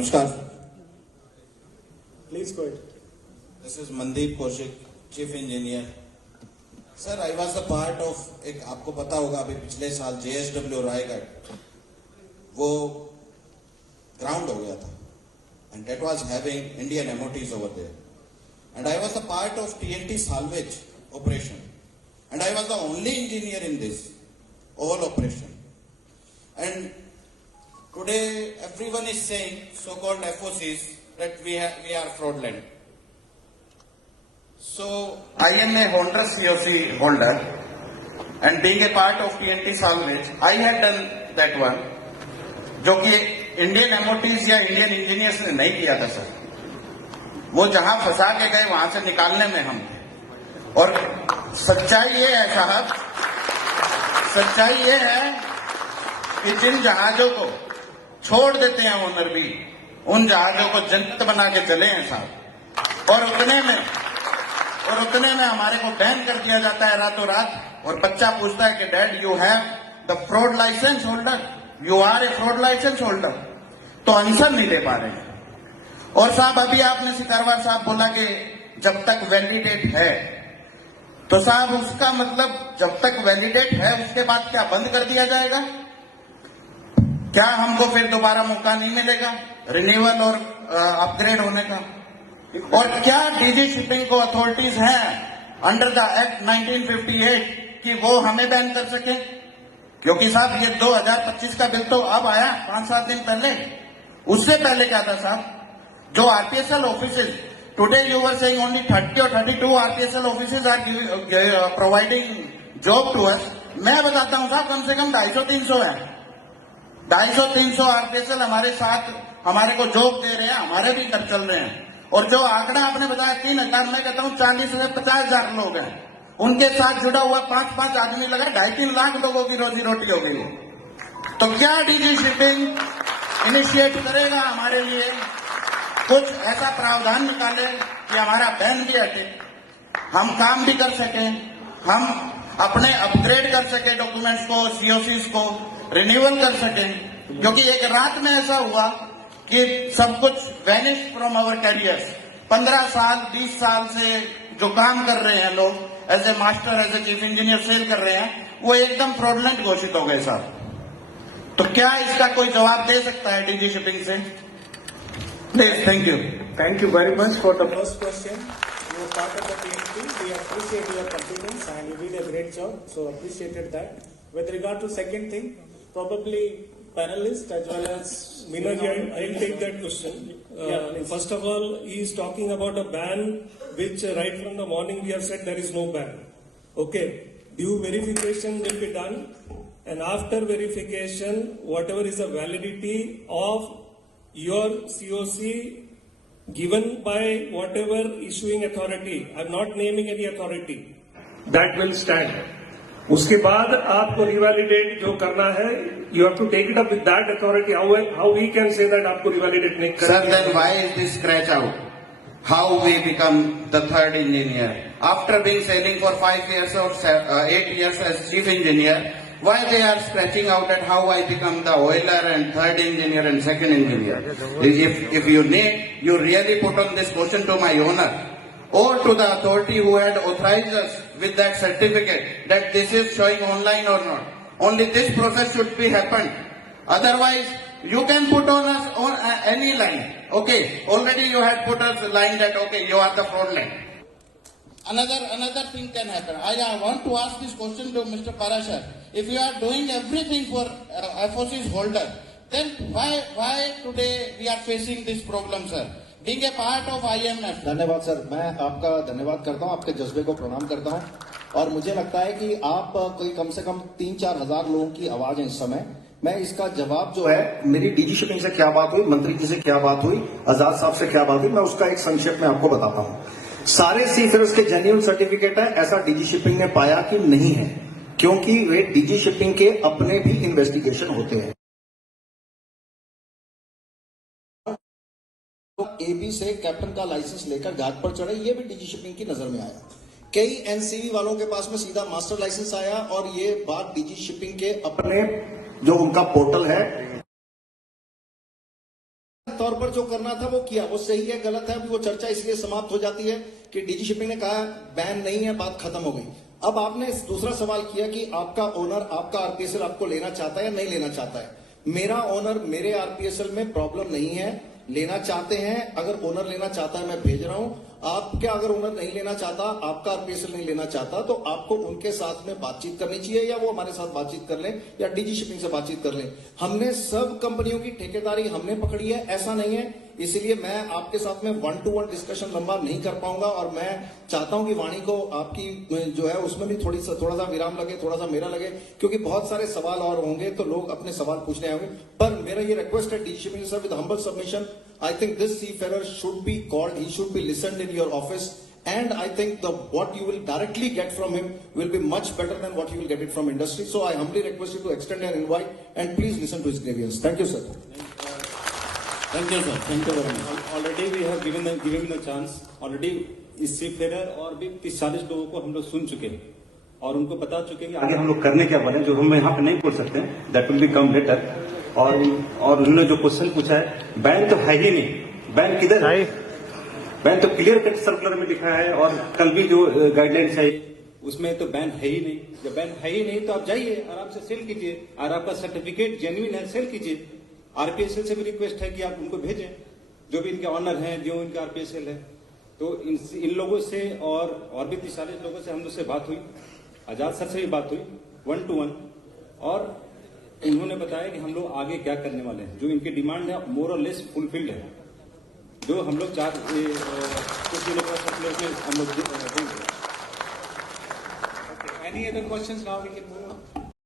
Namaskar. Please go ahead. This is Mandeep Kaushik, Chief Engineer. Sir, I was the part of एक आपको पता होगा अभी पिछले साल JSW रायगढ़ वो ग्राउंड हो गया था and that was having Indian MOTs over there and I was the part of TNT salvage operation and I was the only engineer in this whole operation and today everyone is saying so-called FOCs that we are fraudulent. So I am a holder, COC holder, and being a part of TNT salvage, I had done that one, जो कि Indian एमओटीज या Indian engineers ने नहीं किया था sir. वो जहां फंसा के गए वहां से निकालने में हम थे. और सच्चाई ये है साहब, सच्चाई ये है कि जिन जहाजों को छोड़ देते हैं ओनर भी, उन जहाजों को जन्नत बना के चले हैं साहब. और उतने में हमारे को बैन कर दिया जाता है रातों रात. और बच्चा पूछता है कि dad you have the fraud license holder, you are a fraud license holder. तो आंसर नहीं दे पा रहे हैं. और साहब अभी आपने सिकारवार साहब बोला कि जब तक वैलिडेट है, तो साहब उसका मतलब जब तक वैलिडेट है उसके बाद क्या बंद कर दिया जाएगा? क्या हमको फिर दोबारा मौका नहीं मिलेगा रिन्यूअल और अपग्रेड होने का? और क्या डीजी शिपिंग को अथॉरिटीज हैं अंडर द एक्ट 1958 कि वो हमें बैन कर सके? क्योंकि साहब ये 2025 का बिल तो अब आया 5-7 दिन पहले. उससे पहले क्या था साहब? जो RPSL offices, today you were saying only 30 और 32 RPSL offices are providing job to us. मैं बताता हूं साहब कम से कम 250-300 है. 250-300 आरपीएसएल हमारे साथ हमारे को जॉब दे रहे हैं, हमारे भी कर चल रहे हैं. और जो आंकड़ा आपने बताया 3,000, मैं कहता हूं 40 से 50,000 लोग हैं. उनके साथ जुड़ा हुआ 5-5 आदमी लगा, 2.5-3 लाख लोगों की रोजी रोटी हो गई. तो क्या डीजी शिपिंग इनिशिएट करेगा हमारे लिए? कुछ ऐसा प्रावधान निकाले कि हमारा बैन भी हटे, हम काम भी कर सकें, हम अपने अपग्रेड कर सके डॉक्यूमेंट्स को, सीओसीज को रिन्यूअल कर सकें. क्योंकि एक रात में ऐसा हुआ कि सब कुछ वैनिश फ्रॉम आवर कैरियर्स. 15 साल 20 साल से जो काम कर रहे हैं लोग as a master, as a chief engineer sell कर रहे हैं, वो एकदम फ्रॉडलेंट घोषित हो गए साहब. तो क्या इसका कोई जवाब दे सकता है डीजी शिपिंग से? Please. Thank you. Thank you very much for the first question. You are part of the TNT. We appreciate your competence and you did a great job. So appreciated that. With regard to second thing, probably panelists as well as Meenakji, I'll take that question. First of all, he is talking about a ban, which right from the morning we have said there is no ban. Okay, due verification will be done, and after verification, whatever is the validity of your COC given by whatever issuing authority, I'm not naming any authority, that will stand. उसके बाद आपको रिवैलिडेट जो करना है, you have to take it up with that authority. How we can say that आपको रिवैलिडेट नहीं करना? Sir, then why is this scratch out? How we become the third engineer after being sailing for 5 years or 8 years as chief engineer? Why they are scratching out at how I become the oiler and third engineer and second engineer? If you need, you really put on this question to my owner or to the authority who had authorized us with that certificate that this is showing online or not. Only this process should be happened. Otherwise, you can put on us on any line. Okay, already you had put us a line that okay, you are the fraudulent. Another thing can happen. I want to ask this question to Mr. Parashar. If you are doing everything for FOC's holder, then why today we are facing this problem, sir? Being a part of IMF. धन्यवाद sir, मैं आपका धन्यवाद करता हूं, आपके जज्बे को प्रणाम करता हूं. और मुझे लगता है कि आप कोई कम से कम 3-4 हजार लोगों की आवाज है इस समय. मैं इसका जवाब जो है, मेरी डीजी शिपिंग से क्या बात हुई, मंत्री जी से क्या बात हुई, आजाद साहब से क्या बात हुई, मैं उसका एक संक्षेप में आपको बताता हूं. सारे सीफेयर्स के जेन्युइन सर्टिफिकेट है, ऐसा डीजी शिपिंग ने पाया कि नहीं है, क्योंकि वे डीजी शिपिंग के अपने भी इन्वेस्टिगेशन होते हैं. एबी से कैप्टन का लाइसेंस लेकर घाट पर चढ़े, ये भी डीजी शिपिंग की नजर में आया. कई एनसीवी वालों के पास में सीधा मास्टर लाइसेंस आया और ये बात डीजी शिपिंग के अपने जो उनका पोर्टल है तो तौर पर जो करना था वो किया, वो सही है गलत है, अभी वो चर्चा इसलिए समाप्त हो जाती है कि डीजी शिपिंग ने कहा बैन नहीं है, बात खत्म हो गई। अब आपने दूसरा सवाल किया कि आपका ओनर आपका आरपीएसएल आपको लेना चाहता है या नहीं लेना चाहता है। मेरा ओनर मेरे आरपीएसएल में प्रॉब्लम नहीं है, लेना चाहते हैं, अगर ओनर लेना चाहता है मैं भेज रहा हूं। आप क्या अगर ओनर नहीं लेना चाहता, आपका आरपीएसएल नहीं लेना चाहता, तो आपको उनके साथ में बातचीत करनी चाहिए या वो हमारे साथ बातचीत कर लें या डीजी शिपिंग से बातचीत कर लें। हमने सब कंपनियों की ठेकेदारी हमने पकड़ी है, ऐसा नहीं है। इसलिए मैं आपके साथ में 1-to-1 डिस्कशन लंबा नहीं कर पाऊंगा और मैं चाहता हूं कि वाणी को आपकी जो है उसमें भी थोड़ा सा विराम लगे, थोड़ा सा मेरा लगे, क्योंकि बहुत सारे सवाल और होंगे तो लोग अपने सवाल पूछने आएंगे। पर मेरा ये रिक्वेस्ट है DG shipping sir, with humble submission, I think this seafarer should be called, he should be listened in your office, and I think what you will directly get from him will be much better than what you will get it from industry. So I humbly request you to extend an invite and please listen to his grievance. Thank you, sir. Thank you, sir. Thank you very much. Already we have given him the chance. Already इस सीफेयर और भी 30-40 लोगों को हम लोग सुन चुके हैं और उनको बता चुके हैं कि आगे हम लोग करने क्या वाले हैं, जो हम यहाँ पे नहीं बोल सकते हैं, that will be come later. और उन्होंने जो क्वेश्चन पूछा है, बैन तो है ही नहीं, बैन किधर है? बैन तो क्लियर कट सर्कुलर में लिखा है और कल भी जो गाइडलाइंस है उसमें तो बैन है ही नहीं। जब बैन है ही नहीं तो आप जाइए आराम से सेल कीजिए, और आपका सर्टिफिकेट जेन्युइन है सेल कीजिए। आरपीएसएल से भी रिक्वेस्ट है कि आप उनको भेजें, जो भी इनके ऑनर हैं, जो इनका आरपीएसएल है। तो इन लोगों से और भी 30-40 लोगों से हम लोग से बात हुई, आजाद सर से भी बात हुई 1-to-1, और इन्होंने बताया कि हम लोग आगे क्या करने वाले हैं। जो इनकी डिमांड है मोर और लेस फुलफिल्ड है, जो हम लोग कुछ दिनों का सर्कुलर में हम लोग देंगे। Any other questions now we can move on?